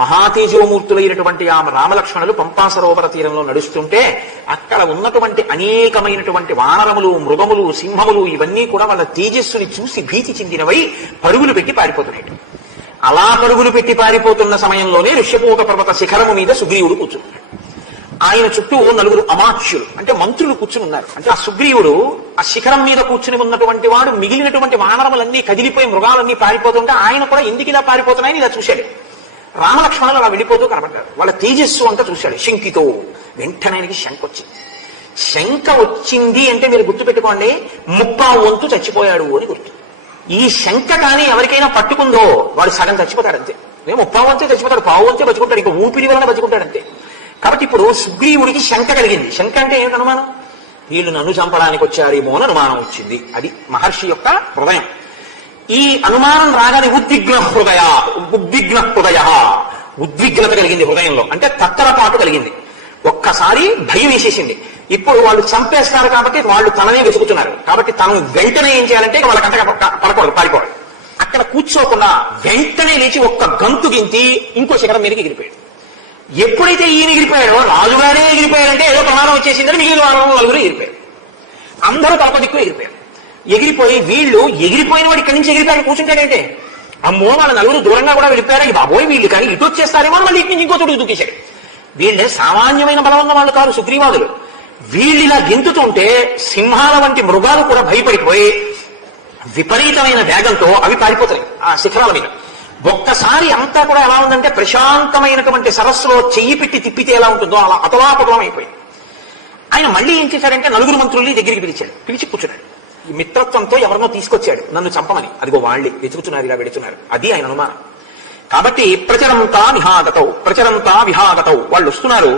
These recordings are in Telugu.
మహాతేజోమూర్తులైనటువంటి ఆ రామలక్ష్మణులు పంపా సరోవర తీరంలో నడుస్తుంటే అక్కడ ఉన్నటువంటి అనేకమైనటువంటి వానరములు, మృగములు, సింహములు ఇవన్నీ కూడా వాళ్ళ తేజస్సుని చూసి భీతి చెందినవై పరుగులు పెట్టి పారిపోతున్నాయి. అలా పరుగులు పెట్టి పారిపోతున్న సమయంలోనే ఋష్యపూక పర్వత శిఖరము మీద సుగ్రీవుడు కూర్చున్నాడు. ఆయన చుట్టూ నలుగురు అమాత్యులు అంటే మంత్రులు కూర్చుని ఉన్నారు. అంటే ఆ సుగ్రీవుడు ఆ శిఖరం మీద కూర్చుని ఉన్నటువంటి వాడు మిగిలినటువంటి వానరములన్నీ కదిలిపోయి మృగాలన్నీ పారిపోతుంటే ఆయన కూడా ఎందుకు ఇలా పారిపోతున్నాయని ఇలా చూశాడు. రామలక్ష్మణులు అలా వెళ్ళిపోతూ కనబడ్డారు. వాళ్ళ తేజస్సు అంతా చూశాడు. శంకితో వెంటనే ఆయనకి శంక వచ్చింది. శంక వచ్చింది అంటే మీరు గుర్తుపెట్టుకోండి, 30 వంతు చచ్చిపోయాడు అని గుర్తు. ఈ శంక కానీ ఎవరికైనా పట్టుకుందో వాడు సగం చచ్చిపోతాడు అంతే. 30 వంతే చచ్చిపోతాడు, 1/4 వంతే బతుకుంటాడు, ఇంకా ఊపిరి వలన బతుకుంటాడు అంతే. కాబట్టి ఇప్పుడు సుగ్రీవుడికి శంక కలిగింది. శంక అంటే ఏమిటి అనుమానం? వీళ్ళు నన్ను చంపడానికి వచ్చారేమో అని అనుమానం వచ్చింది. అది మహర్షి యొక్క హృదయం. ఈ అనుమానం రాగానే ఉద్విగ్న హృదయ ఉద్విగ్నత కలిగింది హృదయంలో. అంటే తత్తరపాటు కలిగింది. ఒక్కసారి భయం వేసేసింది. ఇప్పుడు వాళ్ళు చంపేస్తారు కాబట్టి వాళ్ళు తననే వెతుకుతున్నారు. కాబట్టి తను వెంటనే ఏం చేయాలంటే వాళ్ళకంటే పడకూడదు, పారిపోవాలి. అక్కడ కూర్చోకుండా వెంటనే లేచి ఒక్క గంతు గింతి ఇంకో శిఖరం మీదకి ఎగిరిపోయాడు. ఎప్పుడైతే ఈయన ఎగిరిపోయాడో రాజుగారే ఎగిరిపోయాడంటే ఏదో ప్రమాదం వచ్చేసిందని మిగిలిన వాళ్ళు నలుగురు ఎగిరిపోయారు. అందరూ తలప దిక్కు ఎగిరిపోయారు. ఎగిరిపోయి వీళ్ళు ఎగిరిపోయిన వాడు ఇక్కడి నుంచి ఎగిరిపోయాడు కూర్చుంటాడంటే అమ్మో వాళ్ళ నలుగురు దూరంగా కూడా వెళ్ళిపోయారు. బాబోయ్ వీళ్ళు కానీ ఇటు వచ్చేస్తారేమో మళ్ళీ ఇటు నుంచి ఇంకో చోటుకు దూకేశాడు. వీళ్ళే సామాన్యమైన బలం ఉన్న వాళ్ళు కాదు సుగ్రీవాదులు. వీళ్ళు ఇలా గెంతుతుంటే సింహాల వంటి మృగాలు కూడా భయపడిపోయి విపరీతమైన వేగంతో అవి పారిపోతాయి ఆ శిఖరాల మీద. ఒక్కసారి అంతా కూడా ఎలా ఉందంటే ప్రశాంతమైనటువంటి సరస్సులో చెయ్యి పెట్టి తిప్పితే ఎలా ఉంటుందో అలా అతలాపతలం అయిపోయింది. ఆయన మళ్ళీ ఏం చేశాడంటే నలుగురు మంత్రుల్ని దగ్గరికి పిలిచాడు. పిలిచి కూర్చున్నాడు. ఈ మిత్రత్వంతో ఎవరినో తీసుకొచ్చాడు నన్ను చంపమని. అదిగో వాళ్ళే వెతుకుతున్నారు, ఇలా వెడుతున్నారు. అది ఆయన అనుమానం. కాబట్టి ప్రచరంతా విహాగతౌ వాళ్ళు వస్తున్నారు.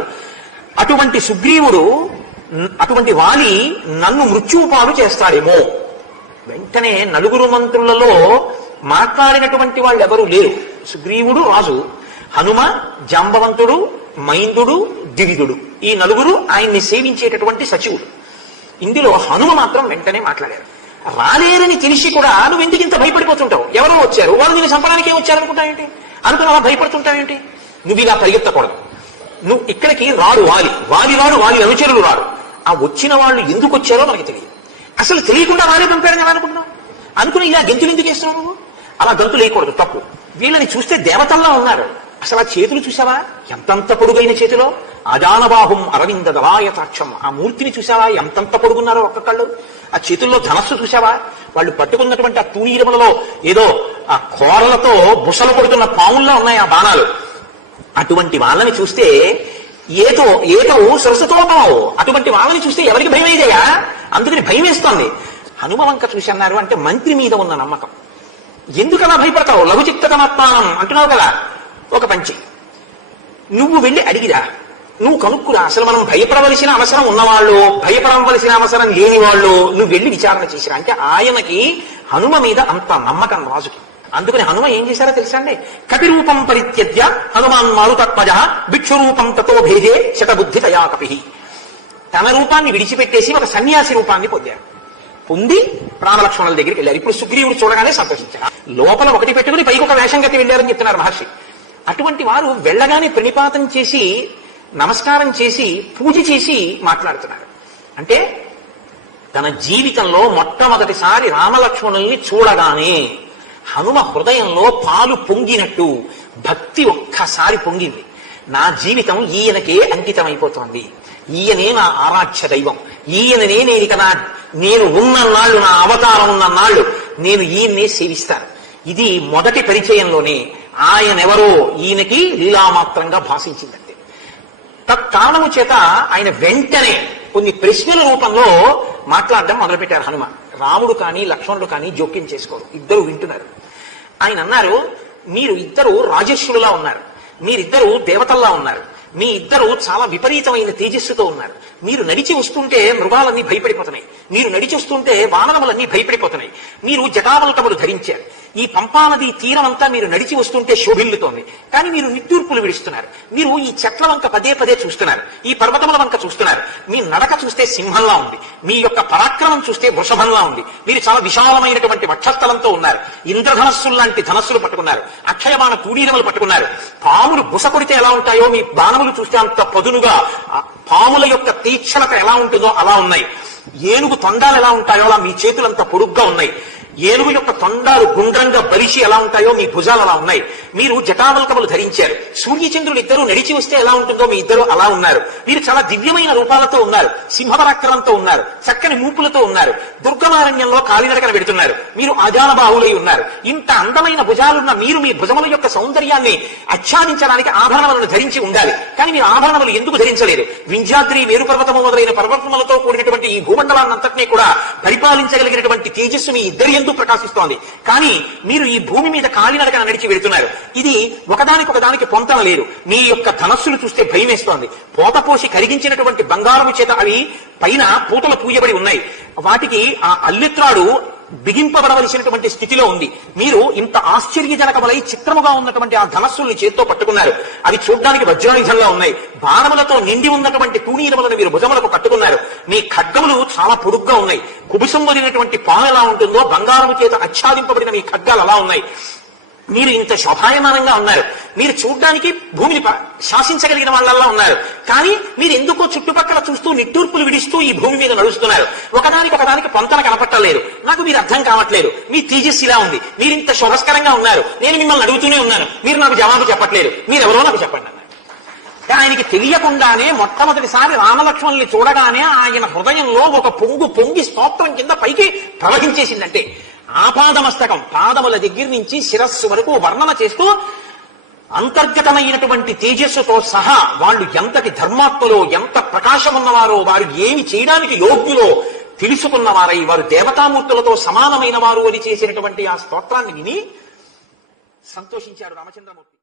అటువంటి సుగ్రీవుడు, అటువంటి వాలి నన్ను మృత్యుపాలు చేస్తాడేమో. వెంటనే నలుగురు మంత్రులలో మాట్లాడినటువంటి వాళ్ళు ఎవరూ లేరు. సుగ్రీవుడు రాజు, హనుమ, జాంబవంతుడు, మైందుడు, ద్వివిధుడు, ఈ నలుగురు ఆయన్ని సేవించేటటువంటి సచివుడు. ఇందులో హనుమ మాత్రం వెంటనే మాట్లాడారు. రాలేరని తెలిసి కూడా నువ్వు ఎందుకు ఇంత భయపడిపోతుంటావు? ఎవరో వచ్చారు, వాళ్ళు నిన్ను చంపడానికి వచ్చారనుకుంటావేంటి? అనుకుని అలా భయపడుతుంటావేంటి? నువ్వు ఇలా పరిగెత్తకూడదు. నువ్వు ఇక్కడికి రాడు వాలి అనుచరులు రాడు. ఆ వచ్చిన వాళ్ళు ఎందుకు వచ్చారో మనకి తెలియదు. అసలు తెలియకుండా వారే పంపారని ఎలా అనుకుంటున్నావు? అనుకుని ఇలా గెంతులు ఎందుకు వేస్తున్నావు నువ్వు? అలా గంతులు వేయకూడదు, తప్పు. వీళ్ళని చూస్తే దేవతల్లా ఉన్నారు. అసలు ఆ చేతులు చూసావా? ఎంతంత పొడుగైన చేతిలో అజానబాహుం అరవింద దళాయతాక్షం. ఆ మూర్తిని చూసావా? ఎంతంత పొడుగున్నారో ఒక్కొక్కళ్ళు. ఆ చేతుల్లో ధనస్సు చూసావా? వాళ్ళు పట్టుకున్నటువంటి ఆ తూణీరములలో ఏదో ఆ కోరలతో బుసలు కొడుతున్న పాముల్లో ఉన్నాయి ఆ బాణాలు. అటువంటి వాళ్ళని చూస్తే ఏటవు సరస్వతోపావు. అటువంటి వాళ్ళని చూస్తే ఎవరికి భయం అయ్యేదయా? అందుకని భయం వేస్తోంది. హనుమ వంక చూసి అన్నారు అంటే మంత్రి మీద ఉన్న నమ్మకం. ఎందుకలా భయపడతావు? లఘుచిత్తకమాత్మానం అంటున్నావు కదా. ఒక పంచి నువ్వు వెళ్ళి అడిగిరా, నువ్వు కనుక్కురా. అసలు మనం భయపడవలసిన అవసరం ఉన్నవాళ్ళు, భయపడవలసిన అవసరం లేని వాళ్ళు నువ్వు వెళ్ళి విచారణ చేసిరా అంటే ఆయనకి హనుమ మీద అంత నమ్మకం రాజుకి. అందుకని హనుమ ఏం చేశారో తెలుసా అండి? కపిరూపం పరిత్యజ్య హనుమాన్ మారుతత్మజ భిక్షురూపం తతో భేదే శతబుద్ధి తయా కపి. తన రూపాన్ని విడిచిపెట్టేసి ఒక సన్యాసి రూపాన్ని పొందారు. పొంది రామలక్ష్మణుల దగ్గరికి వెళ్ళారు. ఇప్పుడు సుగ్రీవుడు చూడగానే సంతోషించారు. లోపల ఒకటి పెట్టుకుని పైకి ఒక వేషం కట్టి వెళ్ళారని చెప్తున్నారు మహర్షి. అటువంటి వారు వెళ్ళగానే ప్రణిపాతం చేసి నమస్కారం చేసి పూజ చేసి మాట్లాడుతున్నారు. అంటే తన జీవితంలో మొట్టమొదటిసారి రామలక్ష్మణుల్ని చూడగానే హనుమ హృదయంలో పాలు పొంగినట్టు భక్తి ఒక్కసారి పొంగింది. నా జీవితం ఈయనకే అంకితమైపోతోంది. ఈయనే నా ఆరాధ్య దైవం. ఈయననే నేను ఉన్నన్నాళ్ళు, నా అవతారం ఉన్నన్నాళ్ళు నేను ఈయన్నే సేవిస్తాను. ఇది మొదటి పరిచయంలోనే ఆయనెవరో ఈయనకి లీలామాత్రంగా భాషించిందంటే. తత్కారణము చేత ఆయన వెంటనే కొన్ని ప్రశ్నల రూపంలో మాట్లాడడం మొదలుపెట్టారు హనుమ. రాముడు కానీ లక్ష్మణుడు కానీ జోక్యం చేసుకోరు, ఇద్దరు వింటున్నారు. ఆయన అన్నారు, మీరు ఇద్దరు రాజర్షులులా ఉన్నారు, మీరిద్దరు దేవతల్లా ఉన్నారు, మీ ఇద్దరు చాలా విపరీతమైన తేజస్సుతో ఉన్నారు. మీరు నడిచి వస్తుంటే మృగాలన్నీ భయపడిపోతున్నాయి, మీరు నడిచి వస్తుంటే వానరములన్నీ భయపడిపోతున్నాయి, మీరు జటావల్కములు ధరించారు, ఈ పంపానది తీరం అంతా మీరు నడిచి వస్తుంటే శోభిల్లుతోంది, కానీ మీరు నిట్టూర్పులు విడుస్తున్నారు. మీరు ఈ చెట్ల వంక పదే పదే చూస్తున్నారు, ఈ పర్వతముల వంక చూస్తున్నారు. మీ నడక చూస్తే సింహంలా ఉంది, మీ యొక్క పరాక్రమం చూస్తే వృషభంలా ఉంది. మీరు చాలా విశాలమైనటువంటి వక్షస్థలంతో ఉన్నారు. ఇంద్రధనస్సులు లాంటి ధనస్సులు పట్టుకున్నారు, అక్షయబాణ తూడీరములు పట్టుకున్నారు. పాములు బుస కొడితే ఎలా ఉంటాయో మీ బాణములు చూస్తే అంత పదునుగా, పాముల యొక్క తీక్షణత ఎలా ఉంటుందో అలా ఉన్నాయి. ఏనుగు తొండాలు ఎలా ఉంటాయో అలా మీ చేతులంత పొడుగ్గా ఉన్నాయి. ఏనుగు యొక్క తొండాలు గుండ్రంగా బలిసి ఎలా ఉంటాయో మీ భుజాలు అలా ఉన్నాయి. మీరు జటావల్కములు ధరించారు. సూర్యచంద్రులు ఇద్దరు నడిచి వస్తే ఎలా ఉంటుందో మీ ఇద్దరు అలా ఉన్నారు. మీరు చాలా దివ్యమైన రూపాలతో ఉన్నారు, సింహపరాక్రమంతో ఉన్నారు, చక్కని మూపులతో ఉన్నారు. దుర్గమారణ్యంలో కాలినడకన పెడుతున్నారు. మీరు ఆజానబాహులై ఉన్నారు. ఇంత అందమైన భుజాలున్న మీరు మీ భుజముల యొక్క సౌందర్యాన్ని ఆచ్ఛాదించడానికి ఆభరణములను ధరించి ఉండాలి. కానీ మీరు ఆభరణములు ఎందుకు ధరించలేదు? వింధ్యాద్రి, మేరుపర్వతము మొదలైన పర్వతములతో కూడినటువంటి ఈ భూమండలాన్నంతటినీ కూడా పరిపాలించగలిగినటువంటి తేజస్సు మీ ఇద్దరి ఎందు ప్రకాశిస్తోంది. కానీ మీరు ఈ భూమి మీద కాలినడకన నడిచి వెడుతున్నారు. ఇది ఒకదానికి పొంతన లేదు. మీ యొక్క ధనస్సులు చూస్తే భయం వేస్తోంది. పోతపోసి కరిగించినటువంటి బంగారము చేత అవి పైన పూతలు పూయబడి ఉన్నాయి. వాటికి ఆ అల్లెత్రాడు బిగింపబడవలసినటువంటి స్థితిలో ఉంది. మీరు ఇంత ఆశ్చర్యజనకములై చిత్రముగా ఉన్నటువంటి ఆ ధనస్సుల్ని చేత్తో పట్టుకున్నారు. అవి చూడ్డానికి వజ్రాయుధంగా ఉన్నాయి. బాణములతో నిండి ఉన్నటువంటి తూణీరములను మీరు భుజములకు కట్టుకున్నారు. మీ ఖడ్గములు చాలా పొడుగ్గా ఉన్నాయి. కుబుసం వదిలినటువంటి పాము ఎలా ఉంటుందో బంగారము చేత ఆచ్ఛాదింపబడిన మీ ఖడ్గాలు అలా ఉన్నాయి. మీరు ఇంత శోభాయమానంగా ఉన్నారు. మీరు చూడ్డానికి భూమిని శాసించగలిగిన వాళ్ళల్లా ఉన్నారు. కానీ మీరు ఎందుకో చుట్టుపక్కల చూస్తూ నిట్టూర్పులు విడిస్తూ ఈ భూమి మీద నడుస్తున్నారు. ఒకదానికి పొంతన కనపట్టలేదు. నాకు మీరు అర్థం కావట్లేదు. మీ తేజస్సు ఇలా ఉంది, మీరు ఇంత శోభస్కరంగా ఉన్నారు. నేను మిమ్మల్ని అడుగుతూనే ఉన్నాను, మీరు నాకు జవాబు చెప్పట్లేదు. మీరెవరో నాకు చెప్పండి అన్నారు. ఆయనకి తెలియకుండానే మొట్టమొదటిసారి రామలక్ష్మణుల్ని చూడగానే ఆయన హృదయంలో ఒక పొంగి స్తోత్రం కింద పైకి ప్రవహించేసిందంటే, ఆపాదమస్తకం పాదముల దగ్గర నుంచి శిరస్సు వరకు వర్ణన చేస్తూ అంతర్గతమైనటువంటి తేజస్సుతో సహా వాళ్ళు ఎంతటి ధర్మాత్మలో, ఎంత ప్రకాశం ఉన్నవారో, వారు ఏమి చేయడానికి యోగ్యులో తెలుసుకున్నవారై వారు దేవతామూర్తులతో సమానమైన వారు అని చేసినటువంటి ఆ స్తోత్రాన్ని విని సంతోషించారు రామచంద్రమూర్తి.